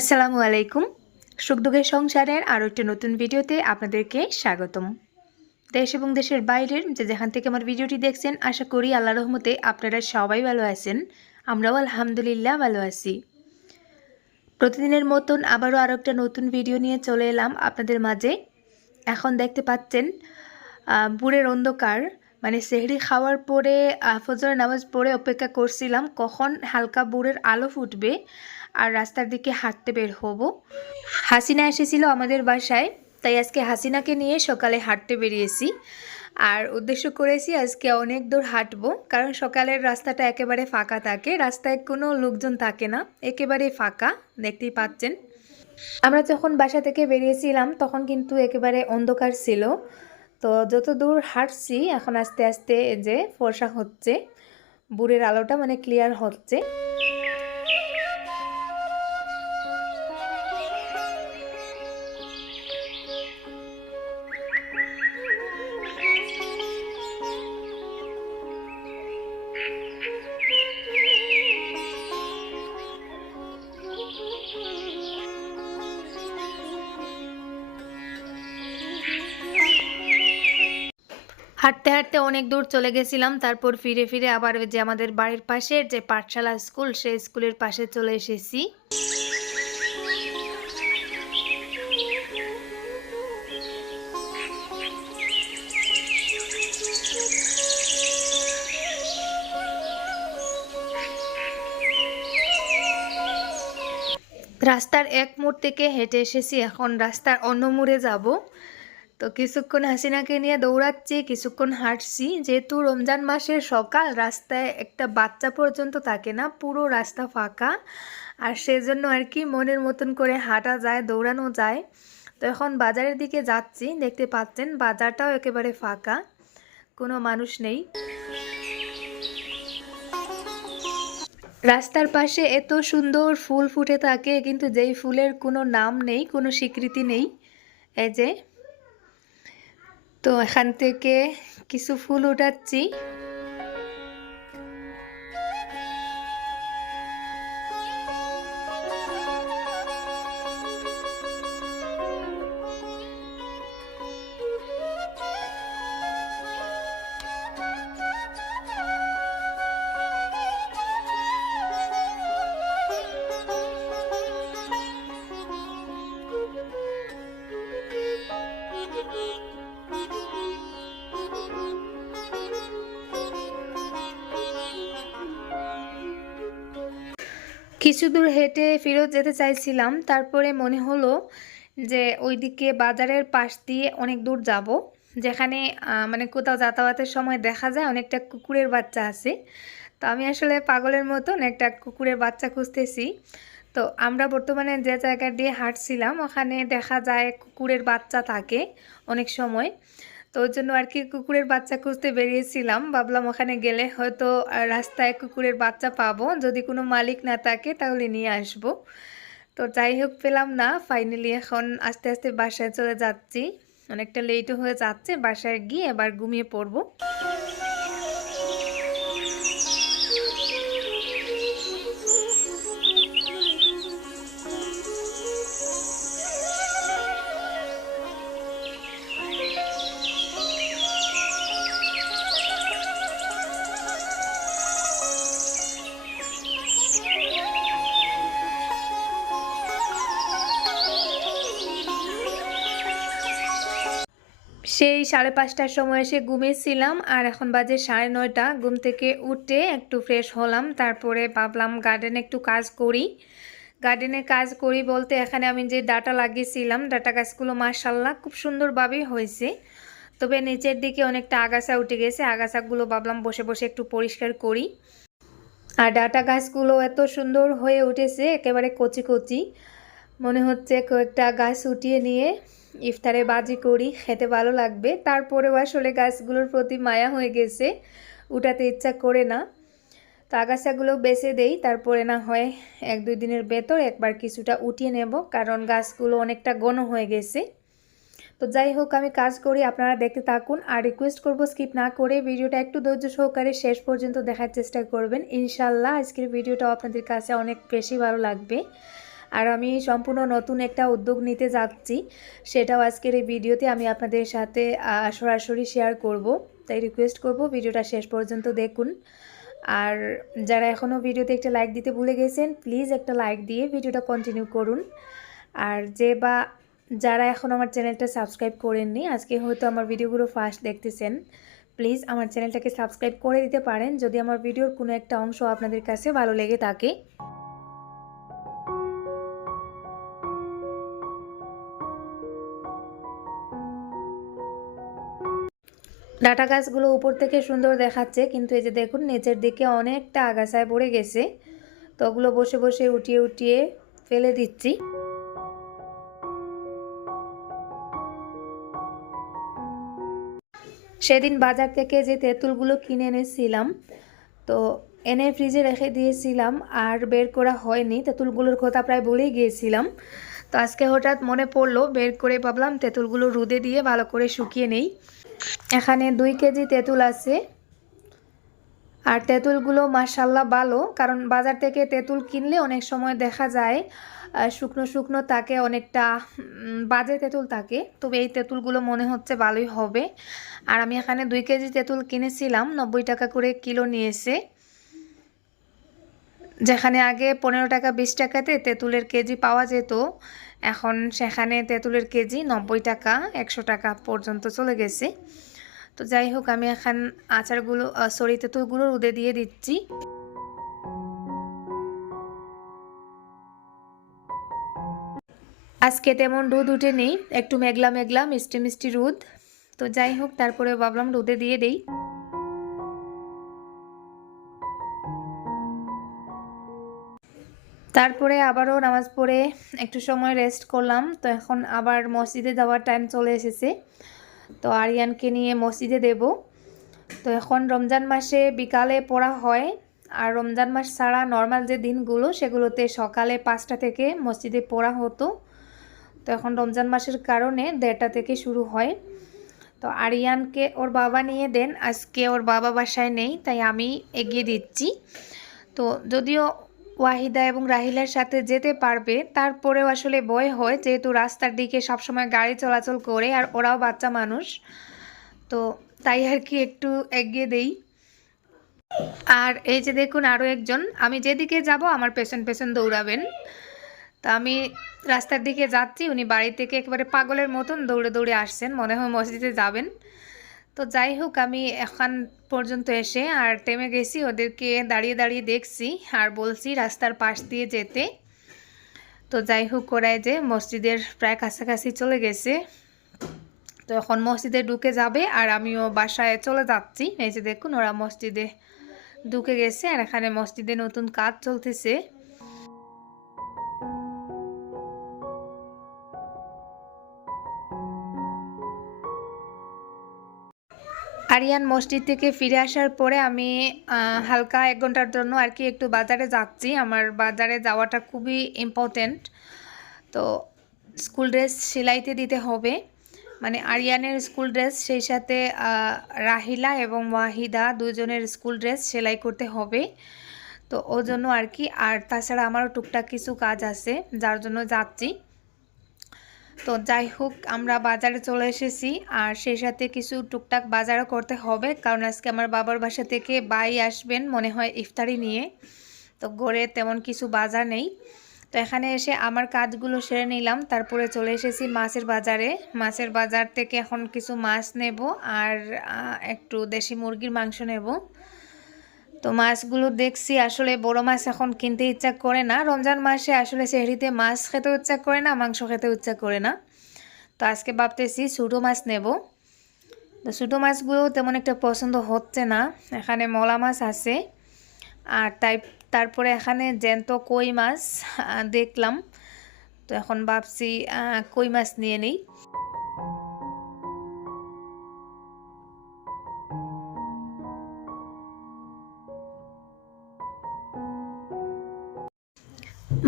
আসসালামু আলাইকুম সুখদুখের সংসারের আরও একটি নতুন ভিডিওতে আপনাদেরকে স্বাগতম। দেশ এবং দেশের বাইরের যে যেখান থেকে আমার ভিডিওটি দেখছেন, আশা করি আল্লাহ রহমতে আপনারা সবাই ভালো আছেন। আমরাও আলহামদুলিল্লাহ ভালো আছি। প্রতিদিনের মতন আবারও আরও একটা নতুন ভিডিও নিয়ে চলে এলাম আপনাদের মাঝে। এখন দেখতে পাচ্ছেন বুড়ের অন্ধকার। মানে সেহরি খাওয়ার পরে আহ, ফজরের নামাজ পড়ে অপেক্ষা করছিলাম কখন হালকা বুড়ের আলো ফুটবে আর রাস্তার দিকে হাঁটতে বের হব। হাসিনা এসেছিল আমাদের বাসায় তাই আজকে হাসিনাকে নিয়ে সকালে হাঁটতে বেরিয়েছি। আর উদ্দেশ্য করেছি আজকে অনেক দূর হাঁটবো কারণ সকালের রাস্তাটা একেবারে ফাঁকা থাকে রাস্তায় কোনো লোকজন থাকে না একেবারে ফাঁকা দেখতেই পাচ্ছেন। আমরা যখন বাসা থেকে বেরিয়েছিলাম তখন কিন্তু একেবারে অন্ধকার ছিল। তো যত দূর হাঁটছি, এখন আস্তে আস্তে যে ফর্সা হচ্ছে, বুড়ের আলোটা মানে ক্লিয়ার হচ্ছে। হাঁটতে হাঁটতে অনেক দূর চলে গেছিলাম। তারপর ফিরে ফিরে আবার যে আমাদের বাড়ির পাশের যে পাঠশালা স্কুল, সেই স্কুলের পাশে চলে এসেছি। রাস্তার এক মোড় থেকে হেঁটে এসেছি। এখন রাস্তার অন্য মোড়ে যাব। তো কিছুক্ষণ হাসিনাকে নিয়ে দৌড়াচ্ছি, কিছুক্ষণ হাঁটছি। যেহেতু রমজান মাসের সকাল, রাস্তায় একটা বাচ্চা পর্যন্ত থাকে না, পুরো রাস্তা ফাঁকা। আর সেজন্য আর কি মনের মতন করে হাঁটা যায়, দৌড়ানো যায়। তো এখন বাজারের দিকে যাচ্ছি, দেখতে পাচ্ছেন বাজারটাও একেবারে ফাঁকা, কোনো মানুষ নেই। রাস্তার পাশে এত সুন্দর ফুল ফুটে থাকে, কিন্তু যেই ফুলের কোনো নাম নেই, কোনো স্বীকৃতি নেই। এই যে তো এখান থেকে কিছু ফুল উঠাচ্ছি। কিছু দূর হেঁটে ফেরত যেতে চাইছিলাম। তারপরে মনে হলো যে ওইদিকে বাজারের পাশ দিয়ে অনেক দূর যাব, যেখানে মানে কোথাও যাতায়াতের সময় দেখা যায় অনেকটা কুকুরের বাচ্চা আছে। তো আমি আসলে পাগলের মতন একটা কুকুরের বাচ্চা খুঁজতেছি। তো আমরা বর্তমানে যে জায়গা দিয়ে হাঁটছিলাম, ওখানে দেখা যায় কুকুরের বাচ্চা থাকে অনেক সময়। তো ওর জন্য আর কি কুকুরের বাচ্চা খুঁজতে বেরিয়েছিলাম। ভাবলাম ওখানে গেলে হয়তো রাস্তায় কুকুরের বাচ্চা পাবো। যদি কোনো মালিক না থাকে তাহলে নিয়ে আসব। তো যাই হোক, পেলাম না। ফাইনালি এখন আস্তে আস্তে বাসায় চলে যাচ্ছি। অনেকটা লেটও হয়ে যাচ্ছে। বাসায় গিয়ে এবার ঘুমিয়ে পড়ব। সেই সাড়ে পাঁচটার সময় এসে ঘুমিয়েছিলাম আর এখন বাজে সাড়ে নয়টা। ঘুম থেকে উঠে একটু ফ্রেশ হলাম, তারপরে ভাবলাম গার্ডেনে একটু কাজ করি। গার্ডেনে কাজ করি বলতে এখানে আমি যে ডাটা লাগিয়েছিলাম, ডাটা গাছগুলো মার্শাল্লাহ খুব সুন্দরভাবেই হয়েছে। তবে নিচের দিকে অনেকটা আগাছা উঠে গেছে, আগাছাগুলো ভাবলাম বসে বসে একটু পরিষ্কার করি। আর ডাটা গাছগুলো এত সুন্দর হয়ে উঠেছে, একেবারে কচি কচি। মনে হচ্ছে কয়েকটা গাছ উঠিয়ে নিয়ে ইফতারে বাজি করি, খেতে ভালো লাগবে। তারপরেও আসলে গাছগুলোর প্রতি মায়া হয়ে গেছে, উঠাতে ইচ্ছা করে না। তো আগাছাগুলো বেছে দেই, তারপরে না হয় এক দুই দিনের ভেতর একবার কিছুটা উঠিয়ে নেব, কারণ গাছগুলো অনেকটা ঘন হয়ে গেছে। তো যাই হোক, আমি কাজ করি, আপনারা দেখতে থাকুন। আর রিকোয়েস্ট করব স্কিপ না করে ভিডিওটা একটু ধৈর্য সহকারে শেষ পর্যন্ত দেখার চেষ্টা করবেন। ইনশাল্লাহ আজকের ভিডিওটা আপনাদের কাছে অনেক বেশি ভালো লাগবে। আর আমি সম্পূর্ণ নতুন একটা উদ্যোগ নিতে যাচ্ছি। সেটাও আজকের এই ভিডিওতে আমি আপনাদের সাথে সরাসরি শেয়ার করব। তাই রিকোয়েস্ট করব ভিডিওটা শেষ পর্যন্ত দেখুন। আর যারা এখনও ভিডিওতে একটা লাইক দিতে ভুলে গেছেন প্লিজ একটা লাইক দিয়ে ভিডিওটা কন্টিনিউ করুন। আর যে বা, যারা এখন আমার চ্যানেলটা সাবস্ক্রাইব করেননি, আজকে হয়তো আমার ভিডিওগুলো ফার্স্ট দেখতেছেন প্লিজ আমার চ্যানেলটাকে সাবস্ক্রাইব করে দিতে পারেন। যদি আমার ভিডিওর কোনো একটা অংশ আপনাদের কাছে ভালো লেগে থাকে। ডাটা গাছগুলো উপর থেকে সুন্দর দেখাচ্ছে, কিন্তু এই যে দেখুন, নিচের দিকে অনেকটা আগাছায় পড়ে গেছে। তো ওগুলো বসে বসে উঠিয়ে উঠিয়ে ফেলে দিচ্ছি। সেদিন বাজার থেকে যে তেঁতুলগুলো কিনে এনেছিলাম, তো এনে ফ্রিজে রেখে দিয়েছিলাম, আর বের করা হয়নি। তেঁতুলগুলোর কথা প্রায় ভুলেই গিয়েছিলাম। তো আজকে হঠাৎ মনে পড়ল, বের করে ভাবলাম তেঁতুলগুলো রোদে দিয়ে ভালো করে শুকিয়ে নেই। এখানে দুই কেজি তেঁতুল আছে। আর তেঁতুলগুলো মাসাল্লাহ ভালো, কারণ বাজার থেকে তেঁতুল কিনলে অনেক সময় দেখা যায় শুকনো শুকনো থাকে, অনেকটা বাজে তেঁতুল থাকে। তবে এই তেঁতুলগুলো মনে হচ্ছে ভালোই হবে। আর আমি এখানে দুই কেজি তেঁতুল কিনেছিলাম, নব্বই টাকা করে কিলো নিয়েছে। যেখানে আগে পনেরো টাকা, বিশ টাকাতে তেঁতুলের কেজি পাওয়া যেত। এখন সেখানে তেঁতুলের কেজি নব্বই টাকা, একশো টাকা পর্যন্ত চলে গেছে। তো যাই হোক, আমি এখন আচারগুলো সরি, তেঁতুলগুলো রোদে দিয়ে দিচ্ছি। আজকে তেমন রোদ উঠে নেই, একটু মেঘলা মেঘলা, মিষ্টি মিষ্টি রোদ। তো যাই হোক তারপরে ভাবলাম রোদে দিয়ে দেই। তারপরে আবারও নামাজ পড়ে একটু সময় রেস্ট করলাম। তো এখন আবার মসজিদে যাওয়ার টাইম চলে এসেছে। তো আরিয়ানকে নিয়ে মসজিদে দেব। তো এখন রমজান মাসে বিকালে পড়া হয়। আর রমজান মাস ছাড়া নর্মাল যে দিনগুলো, সেগুলোতে সকালে পাঁচটা থেকে মসজিদে পড়া হতো। তো এখন রমজান মাসের কারণে দেড়টা থেকে শুরু হয়। তো আরিয়ানকে ওর বাবা নিয়ে দেন। আজকে ওর বাবা বাসায় নেই, তাই আমি এগিয়ে দিচ্ছি। তো যদিও ওয়াহিদা এবং রাহিলার সাথে যেতে পারবে, তারপরেও আসলে ভয় হয় যেহেতু রাস্তার দিকে সবসময় গাড়ি চলাচল করে আর ওরাও বাচ্চা মানুষ। তো তাই আর কি একটু এগিয়ে দেই। আর এই যে দেখুন আরও একজন, আমি যেদিকে যাব আমার পেছন পেছন দৌড়াবেন। তা আমি রাস্তার দিকে যাচ্ছি, উনি বাড়ি থেকে একেবারে পাগলের মতন দৌড়ে দৌড়ে আসছেন, মনে হয় মসজিদে যাবেন। তো যাই হোক, আমি এখন পর্যন্ত এসে আর টেমে গেছি। ওদেরকে দাঁড়িয়ে দাঁড়িয়ে দেখছি আর বলছি রাস্তার পাশ দিয়ে যেতে। তো যাই হোক করায় যে মসজিদের প্রায় কাছাকাছি চলে গেছে। তো এখন মসজিদে ঢুকে যাবে আর আমিও বাসায় চলে যাচ্ছি। এই যে দেখুন, ওরা মসজিদে ঢুকে গেছে আর এখানে মসজিদে নতুন কাজ চলতেছে। আরিয়ান মসজিদ থেকে ফিরে আসার পরে আমি হালকা এক ঘণ্টার জন্য আর কি একটু বাজারে যাচ্ছি। আমার বাজারে যাওয়াটা খুবই ইম্পর্টেন্ট তো স্কুল ড্রেস সেলাইতে দিতে হবে। মানে আরিয়ানের স্কুল ড্রেস, সেই সাথে রাহিলা এবং ওয়াহিদা দুজনের স্কুল ড্রেস সেলাই করতে হবে। তো ও জন্য আর কি, আর তাছাড়া আমারও টুকটাক কিছু কাজ আছে, যার জন্য যাচ্ছি। তো যাই হোক, আমরা বাজারে চলে এসেছি। আর সেই সাথে কিছু টুকটাক বাজারও করতে হবে, কারণ আজকে আমার বাবার বাসা থেকে বাই আসবেন, মনে হয় ইফতারি নিয়ে। তো গড়ে তেমন কিছু বাজার নেই। তো এখানে এসে আমার কাজগুলো সেরে নিলাম। তারপরে চলে এসেছি মাছের বাজারে। মাছের বাজার থেকে এখন কিছু মাছ নেব, আর একটু দেশি মুরগির মাংস নেব। তো মাছগুলো দেখছি, আসলে বড় মাছ এখন কিনতে ইচ্ছা করে না। রমজান মাসে আসলে সেহরিতে মাছ খেতে ইচ্ছা করে না, মাংস খেতে ইচ্ছা করে না। তো আজকে ভাবতেছি ছোটো মাছ নেব। তো ছোটো মাছগুলো তেমন একটা পছন্দ হচ্ছে না। এখানে মলা মাছ আছে। আর তাই, তারপরে এখানে জ্যান্ত কই মাছ দেখলাম। তো এখন ভাবছি কই মাছ নিয়ে নেই।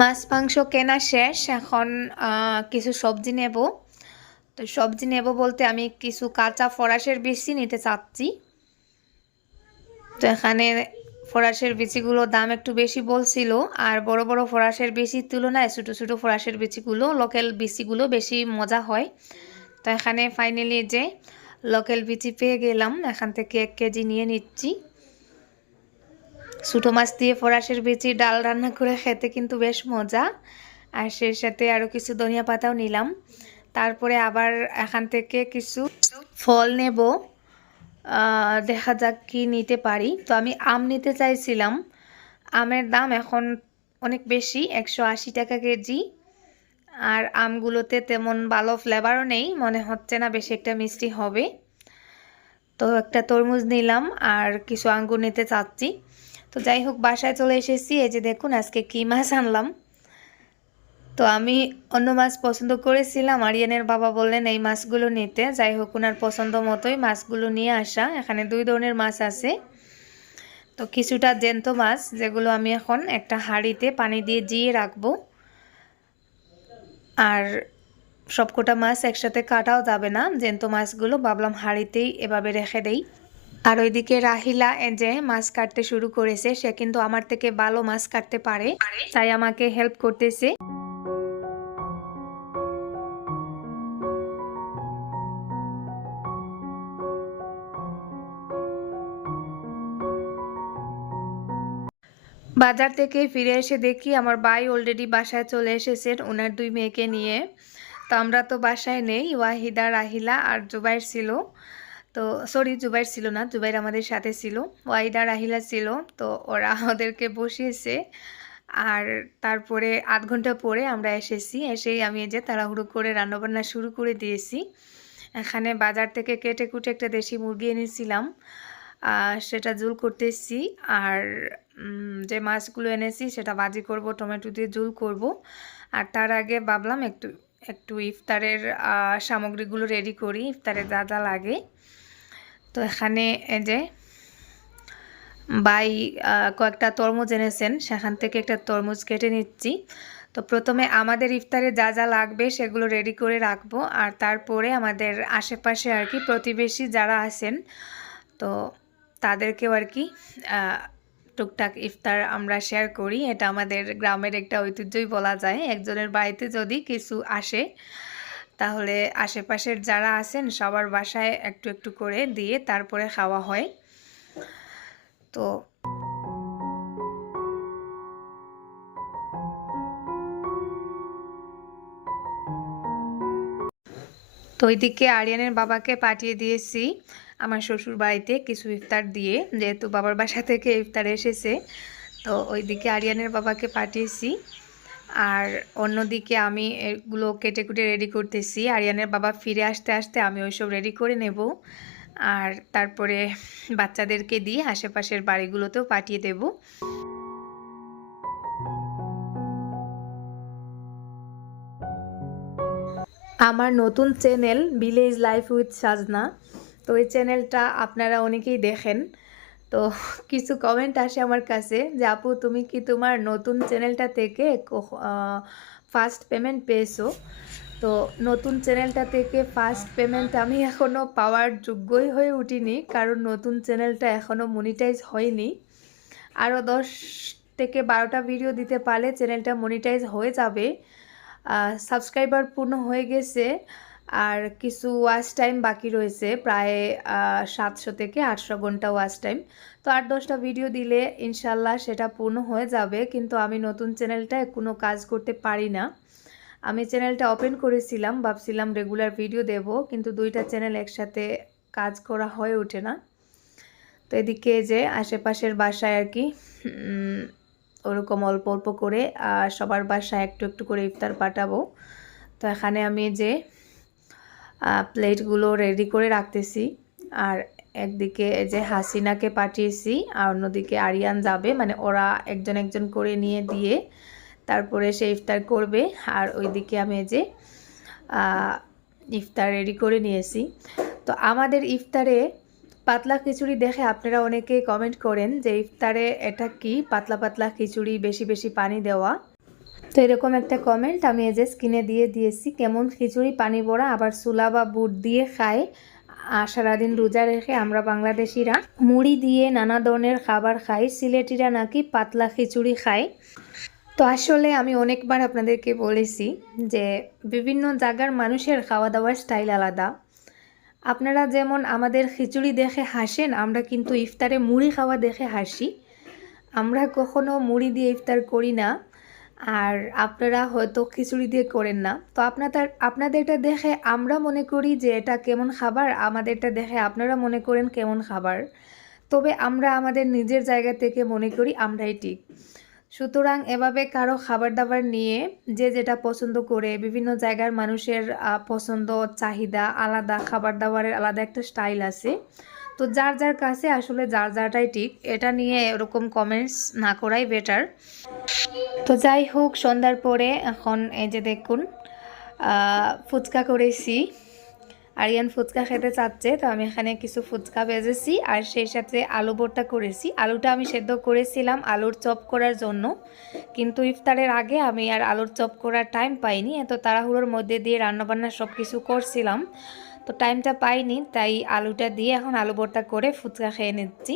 মাছ, মাংস কেনা শেষ। এখন কিছু সবজি নেব। তো সবজি নেব বলতে আমি কিছু কাঁচা ফরাসের বেশি নিতে চাচ্ছি। তো এখানে ফরাসের বিচিগুলো দাম একটু বেশি বলছিল। আর বড় বড় ফরাসের বিচির তুলনায় ছোটো ছোটো ফরাসের বিচিগুলো লোকাল বিচিগুলো বেশি মজা হয়। তো এখানে ফাইনালি যে লোকাল বিচি পেয়ে গেলাম, এখান থেকে এক কেজি নিয়ে নিচ্ছি। ছোটো মাছ দিয়ে ফরাসের বিচি ডাল রান্না করে খেতে কিন্তু বেশ মজা। আর সেই সাথে আরও কিছু ধনিয়া পাতাও নিলাম। তারপরে আবার এখান থেকে কিছু ফল নেব। দেখা যাক কি নিতে পারি। তো আমি আম নিতে চাইছিলাম। আমের দাম এখন অনেক বেশি, একশো আশি টাকা কেজি। আর আমগুলোতে তেমন ভালো ফ্লেভারও নেই, মনে হচ্ছে না বেশি একটা মিষ্টি হবে। তো একটা তরমুজ নিলাম, আর কিছু আঙ্গুর নিতে চাচ্ছি। তো যাই হোক, বাসায় চলে এসেছি। এই যে দেখুন, আজকে কী মাছ আনলাম। তো আমি অন্য মাছ পছন্দ করেছিলাম। আরিয়ানের বাবা বললেন এই মাছগুলো নিতে। যাই হোক ওনার পছন্দ মতোই মাছগুলো নিয়ে আসা। এখানে দুই ধরনের মাছ আছে। তো কিছুটা জ্যান্ত মাছ, যেগুলো আমি এখন একটা হাঁড়িতে পানি দিয়ে জিয়ে রাখব। আর সবকটা মাছ একসাথে কাটাও যাবে না। জ্যান্ত মাছগুলো ভাবলাম হাঁড়িতেই এভাবে রেখে দেই। আর ওইদিকে রাহিলা যে মাছ কাটতে শুরু করেছে, সে কিন্তু আমার থেকে ভালো মাছ কাটতে পারে, তাই আমাকে হেল্প করতেছে। বাজার থেকে ফিরে এসে দেখি আমার ভাই অলরেডি বাসায় চলে এসেছেন ওনার দুই মেয়েকে নিয়ে। তো আমরা তো বাসায় নেই, ওয়াহিদা, রাহিলা আর জুবাইর ছিল। তো সরি জুবাইর ছিল না, জুবাইর আমাদের সাথে ছিল। ওয়াইদা, রাহিলা ছিল, তো ওরা আমাদেরকে বসিয়েছে। আর তারপরে আধ ঘণ্টা পরে আমরা এসেছি, এসেই আমি যে তাড়াহুড়ো করে রান্নাবান্না শুরু করে দিয়েছি। এখানে বাজার থেকে কেটে কুটে একটা দেশি মুরগি এনেছিলাম সেটা জুল করতেছি। আর যে মাছগুলো এনেছি সেটা বাজি করব, টমেটো দিয়ে জুল করব। আর তার আগে ভাবলাম একটু একটু ইফতারের সামগ্রীগুলো রেডি করি, ইফতারে যা যা লাগে। তো এখানে এই যে বাই কয়েকটা তরমুজ এনেছেন, সেখান থেকে একটা তরমুজ কেটে নিচ্ছি। তো প্রথমে আমাদের ইফতারে যা যা লাগবে সেগুলো রেডি করে রাখব, আর তারপরে আমাদের আশেপাশে আর কি প্রতিবেশী যারা আছেন, তো তাদেরকেও আর কি টুকটাক ইফতার আমরা শেয়ার করি। এটা আমাদের গ্রামের একটা ঐতিহ্যই বলা যায়। একজনের বাড়িতে যদি কিছু আসে তাহলে আশেপাশের যারা আছেন সবার বাসায় একটু একটু করে দিয়ে তারপরে খাওয়া হয়। তো তো ওইদিকে আরিয়ানের বাবাকে পাঠিয়ে দিয়েছি আমার শ্বশুর বাড়িতে কিছু ইফতার দিয়ে, যেহেতু বাবার বাসা থেকে ইফতার এসেছে। তো ওইদিকে আরিয়ানের বাবাকে পাঠিয়েছি। আর অন্যদিকে আমি এগুলো কেটে কুটে রেডি করতেছি। আরিয়ানের বাবা ফিরে আসতে আসতে আমি ওইসব রেডি করে নেব। আর তারপরে বাচ্চাদেরকে দিয়ে আশেপাশের বাড়িগুলোতেও পাঠিয়ে দেব। আমার নতুন চ্যানেল ভিলেজ লাইফ উইথ সাজনা তো এই চ্যানেলটা আপনারা অনেকেই দেখেন। তো কিছু কমেন্ট আসে আমার কাছে যে, আপু, তুমি কি তোমার নতুন চ্যানেলটা থেকে ফার্স্ট পেমেন্ট পেয়েছ? তো নতুন চ্যানেলটা থেকে ফার্স্ট পেমেন্ট আমি এখনও পাওয়ার যোগ্যই হয়ে উঠিনি, কারণ নতুন চ্যানেলটা এখনও মনিটাইজ হয়নি। আরও দশ থেকে বারোটা ভিডিও দিতে পারলে চ্যানেলটা মনিটাইজ হয়ে যাবে। সাবস্ক্রাইবার পূর্ণ হয়ে গেছে। আর কিছু ওয়াচ টাইম বাকি রয়েছে, প্রায় সাতশো থেকে আটশো ঘণ্টা ওয়াচ টাইম তো আট দশটা ভিডিও দিলে ইনশাল্লাহ সেটা পূর্ণ হয়ে যাবে, কিন্তু আমি নতুন চ্যানেলটায় কোনো কাজ করতে পারি না। আমি চ্যানেলটা ওপেন করেছিলাম, ভাবছিলাম রেগুলার ভিডিও দেব, কিন্তু দুইটা চ্যানেল একসাথে কাজ করা হয়ে ওঠে না। তো এদিকে যে আশেপাশের বাসায় আর কি ওরকম অল্প অল্প করে সবার বাসায় একটু একটু করে ইফতার পাঠাবো। তো এখানে আমি যে প্লেটগুলো রেডি করে রাখতেছি। আর একদিকে যে হাসিনাকে পাঠিয়েছি, আর অন্যদিকে আরিয়ান যাবে মানে ওরা একজন একজন করে নিয়ে দিয়ে তারপরে সে ইফতার করবে। আর ওইদিকে আমি যে ইফতার রেডি করে নিয়েছি। তো আমাদের ইফতারে পাতলা খিচুড়ি দেখে আপনারা অনেকে কমেন্ট করেন যে ইফতারে এটা কি? পাতলা পাতলা খিচুড়ি, বেশি বেশি পানি দেওয়া। তো এরকম একটা কমেন্ট আমি যে স্কিনে দিয়ে দিয়েছি। কেমন খিচুড়ি, পানি বড়া, আবার সুলা বা বুট দিয়ে খায়। সারাদিন রোজা রেখে আমরা বাংলাদেশিরা মুড়ি দিয়ে নানা ধরনের খাবার খাই। সিলেটিরা নাকি পাতলা খিচুড়ি খায়। তো আসলে আমি অনেকবার আপনাদেরকে বলেছি যে বিভিন্ন জায়গার মানুষের খাওয়া দাওয়ার স্টাইল আলাদা। আপনারা যেমন আমাদের খিচুড়ি দেখে হাসেন, আমরা কিন্তু ইফতারে মুড়ি খাওয়া দেখে হাসি। আমরা কখনো মুড়ি দিয়ে ইফতার করি না। আর আপনারা হয়তো খিচুড়ি দিয়ে করেন না। তো আপনাদের, আপনাদেরটা দেখে আমরা মনে করি যে এটা কেমন খাবার, আমাদেরটা দেখে আপনারা মনে করেন কেমন খাবার। তবে আমরা আমাদের নিজের জায়গা থেকে মনে করি আমরাই ঠিক। সুতরাং এভাবে কারও খাবার দাবার নিয়ে যে যেটা পছন্দ করে, বিভিন্ন জায়গার মানুষের পছন্দ, চাহিদা আলাদা খাবার দাবারের আলাদা একটা স্টাইল আছে। তো যার যার কাছে আসলে যার, যারটাই ঠিক, এটা নিয়ে এরকম কমেন্টস না করাই বেটার তো যাই হোক, সন্ধ্যার পরে এখন এই যে দেখুন ফুচকা করেছি। আরিয়ান ফুচকা খেতে চাচ্ছে, তো আমি এখানে কিছু ফুচকা ভেজেছি আর সেই সাথে আলু ভর্তা করেছি। আলুটা আমি সেদ্ধ করেছিলাম আলুর চপ করার জন্য। কিন্তু ইফতারের আগে আমি আর আলুর চপ করার টাইম পাইনি, এত তাড়াহুড়োর মধ্যে দিয়ে রান্নাবান্না সব কিছু করছিলাম। তো টাইমটা পাইনি, তাই আলুটা দিয়ে এখন আলু ভর্তা করে ফুচকা খেয়ে নিচ্ছি।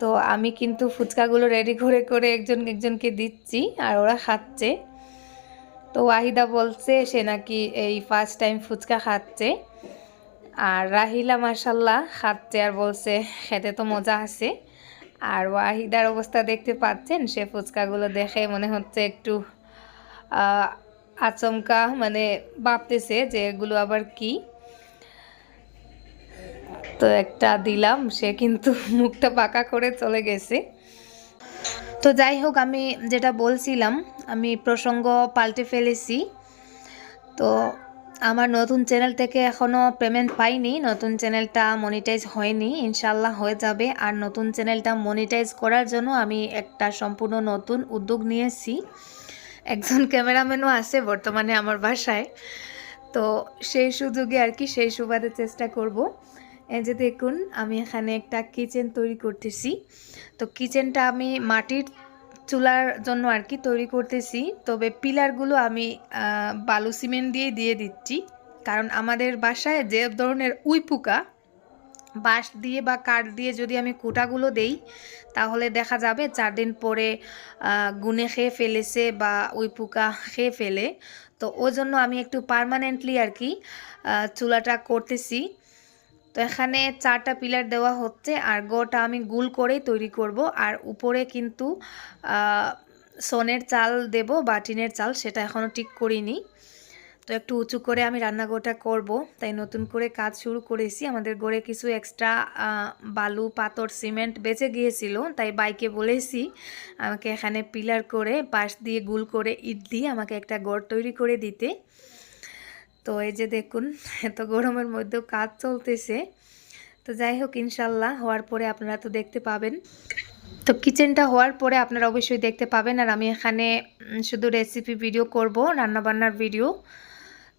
তো আমি কিন্তু ফুচকাগুলো রেডি করে করে একজন একজনকে দিচ্ছি আর ওরা খাচ্ছে। তো ওয়াহিদা বলছে সে নাকি এই ফার্স্ট টাইম ফুচকা খাচ্ছে। আর রাহিলা মাসাল্লাহ খাচ্ছে আর বলছে খেতে তো মজা আছে। আর ওয়াহিদার অবস্থা দেখতে পাচ্ছেন, সে ফুচকাগুলো দেখে মনে হচ্ছে একটু আচমকা মানে ভাবতেছে যে এগুলো আবার কি। তো একটা দিলাম, সে কিন্তু মুখটা পাকা করে চলে গেছে। তো যাই হোক, আমি যেটা বলছিলাম, আমি প্রসঙ্গ পাল্টে ফেলেছি। তো আমার নতুন চ্যানেল থেকে এখনও পেমেন্ট পাইনি, নতুন চ্যানেলটা মনিটাইজ হয়নি ইনশাল্লাহ হয়ে যাবে। আর নতুন চ্যানেলটা মনিটাইজ করার জন্য আমি একটা সম্পূর্ণ নতুন উদ্যোগ নিয়েছি। একজন ক্যামেরাম্যানও আছে বর্তমানে আমার বাসায়। তো সেই সুযোগে আর কি সেই সুবাদে চেষ্টা করব। এই যে দেখুন, আমি এখানে একটা কিচেন তৈরি করতেছি। তো কিচেনটা আমি মাটির চুলার জন্য আর কি তৈরি করতেছি। তবে পিলারগুলো আমি বালু সিমেন্ট দিয়ে দিয়ে দিচ্ছি। কারণ আমাদের বাসায় যে ধরনের উই পোকা, বাঁশ দিয়ে বা কাঠ দিয়ে যদি আমি কোটাগুলো দেই, তাহলে দেখা যাবে চার দিন পরে গুনে খেয়ে ফেলেছে বা উই পোকা খেয়ে ফেলে। তো ওই জন্য আমি একটু পার্মানেন্টলি আর কি চুলাটা করতেছি। তো এখানে চারটা পিলার দেওয়া হচ্ছে আর গোটা আমি গুল করেই তৈরি করব। আর উপরে কিন্তু সোনের চাল দেব বা টিনের চাল, সেটা এখনও ঠিক করিনি। তো একটু উঁচু করে আমি রান্নাঘরটা করব। তাই নতুন করে কাজ শুরু করেছি। আমাদের গড়ে কিছু এক্সট্রা বালু, পাথর, সিমেন্ট বেঁচে গিয়েছিল, তাই বাইকে বলেছি আমাকে এখানে পিলার করে পাশ দিয়ে গুল করে ইট দিয়ে আমাকে একটা গড় তৈরি করে দিতে। তো এই যে দেখুন, এত গরমের মধ্যেও কাজ চলতেছে। তো যাই হোক, ইনশাল্লাহ হওয়ার পরে আপনারা তো দেখতে পাবেন। তো কিচেনটা হওয়ার পরে আপনারা অবশ্যই দেখতে পাবেন। আর আমি এখানে শুধু রেসিপি ভিডিও করব, রান্নাবান্নার ভিডিও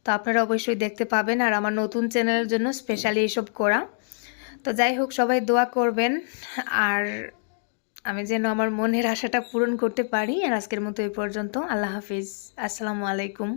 তো আপনারা অবশ্যই দেখতে পাবেন। আর আমার নতুন চ্যানেলের জন্য স্পেশালি এসব করা। তো যাই হোক, সবাই দোয়া করবেন। আর আমি যেন আমার মনের আশাটা পূরণ করতে পারি। আর আজকের মতো এই পর্যন্ত। আল্লাহ হাফিজ। আসসালামু আলাইকুম।